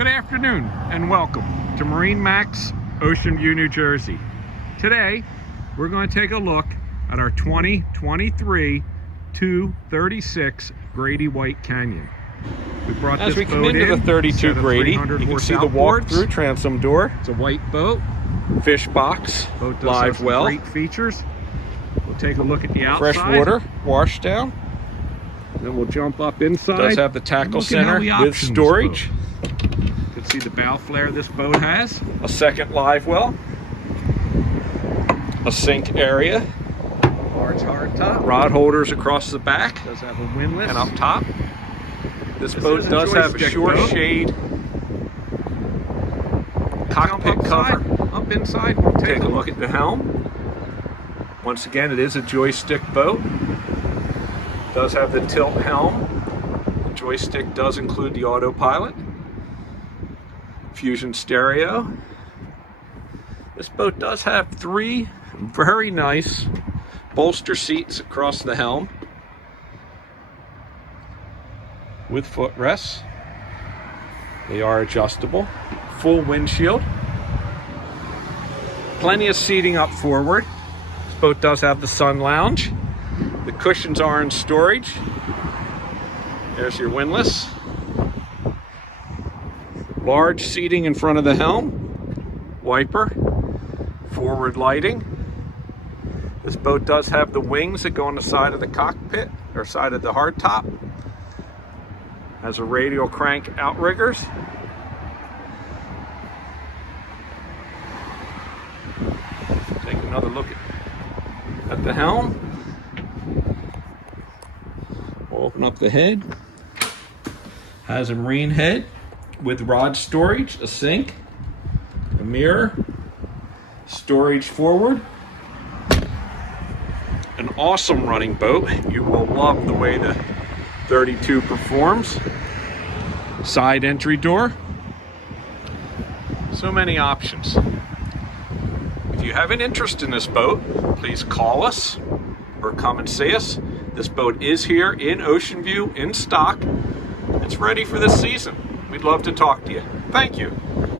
Good afternoon and welcome to MarineMax Ocean View, New Jersey. Today, we're going to take a look at our 2023 236 Grady-White Canyon. We brought As this we come boat into in, the 32 set of Grady, 300 you can horse see the outboards. walk-through transom door, It's a white boat. fish box, Boat does have live some well, great features. We'll take a look at the outside. fresh water, wash down. Then we'll jump up inside. Does have the tackle Look at how center we with optioned this storage. boat. You can see the bow flare this boat has. A second live well, a sink area, Large hard top. rod holders across the back Does have a windlass. and up top. This This boat is a does have a joystick short boat. shade Jump cockpit upside, cover. up inside. We'll Take a look at the helm. Once again, it is a joystick boat. Does have the tilt helm. The joystick does include the autopilot. Fusion stereo. This boat does have 3 very nice bolster seats across the helm with footrests. They are adjustable. Full windshield. Plenty of seating up forward. This boat does have the sun lounge. The cushions are in storage. There's your windlass. Large seating in front of the helm. Wiper. Forward lighting. This boat does have the wings that go on the side of the cockpit, or side of the hardtop. Has a radial crank outriggers. Take another look at the helm. We'll open up the head. Has a marine head with rod storage, a sink, a mirror, storage forward. An awesome running boat. You will love the way the 32 performs. Side entry door. So many options. If you have an interest in this boat, please call us or come and see us. This boat is here in Ocean View in stock. It's ready for this season. We'd love to talk to you. Thank you.